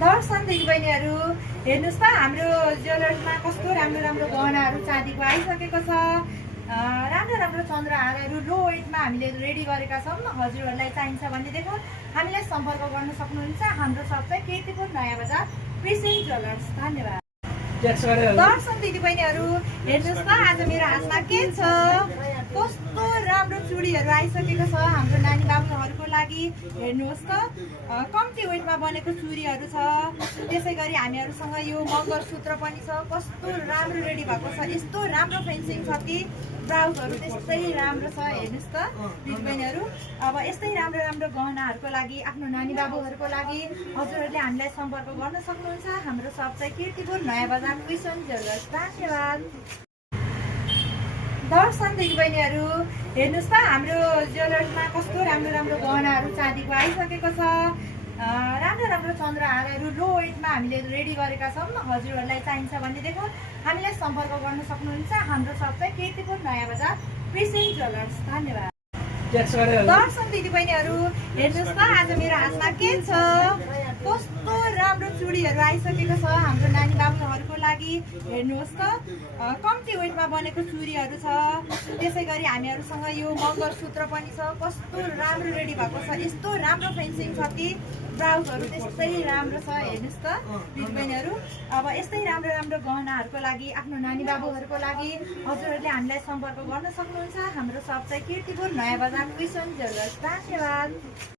दर्शन दिदीबहिनीहरू हेर्नुहोस् त हाम्रो ज्वेलर्समा कस्तो राम्रो राम्रो गहनाहरू चाँदीको आइसकेको छ। राम्रो राम्रो चन्द्रहारहरू लो वेटमा हामीले रेडी गरेका छौँ। हजुरहरूलाई चाहिन्छ भनेदेखि हामीलाई सम्पर्क गर्न सक्नुहुन्छ। हाम्रो सब चाहिँ कीर्तिपुर नयाँ बजार प्रिसेन्ट ज्वेलर्स। धन्यवाद। दर्शन दिदीबहिनीहरू हेर्नुहोस् त आज मेरो हातमा के छ, कस्तो राम्रो चुडीहरू आइसकेको छ हाम्रो नानी बाबुहरूको लागि। हेर्नुहोस् त कम्ती वेटमा बनेको चुडीहरू छ। त्यसै गरी हामीहरूसँग यो मगरसूत्र पनि छ, कस्तो राम्रो रेडी भएको छ। यस्तो राम्रो फेन्सिङ छ कि ब्लाउजहरू त्यस्तै राम्रो छ। हेर्नुहोस् त दिदीबहिनीहरू, अब यस्तै राम्रो राम्रो गहनाहरूको लागि आफ्नो नानी बाबुहरूको लागि हजुरहरूले हामीलाई सम्पर्क गर्न सक्नुहुन्छ। हाम्रो सब चाहिँ कीर्तिपुर नयाँ बजार प्रिसेन्ट ज्वेलर्स। धन्यवाद। दर्शन दिदीबहिनीहरू हेर्नुहोस् त हाम्रो ज्वेलर्समा कस्तो राम्रो राम्रो गहनाहरू चाँदीको आइसकेको छ। राम्रो राम्रो चन्द्रहारहरू लो वेटमा हामीले रेडी गरेका छौँ। हजुरहरूलाई चाहिन्छ भनेदेखि हामीलाई सम्पर्क गर्न सक्नुहुन्छ। हाम्रो सब चाहिँ कीर्तिपुर नयाँ बजार प्रिसेन्ट ज्वेलर्स। धन्यवाद। दर्शन दिदीबहिनीहरू हेर्नुहोस् त आज मेरो हातमा के छ, कस्तो राम्रो चुडीहरू आइसकेको छ हाम्रो नानी बाबुहरूको लागि। हेर्नुहोस् त कम्ती वेटमा बनेको चुडीहरू छ। त्यसै गरी हामीहरूसँग यो मगरसूत्र पनि छ, कस्तो राम्रो रेडी भएको छ। यस्तो राम्रो फेन्सिङ छ कि ब्लाउजहरू त्यस्तै राम्रो छ। हेर्नुहोस् त दिदीबहिनीहरू, अब यस्तै राम्रो राम्रो गहनाहरूको लागि आफ्नो नानी बाबुहरूको लागि हजुरहरूले हामीलाई सम्पर्क गर्न सक्नुहुन्छ। हाम्रो सब चाहिँ कीर्तिपुर नयाँ बजार प्रिसेन्ट ज्वेलर्स। धन्यवाद।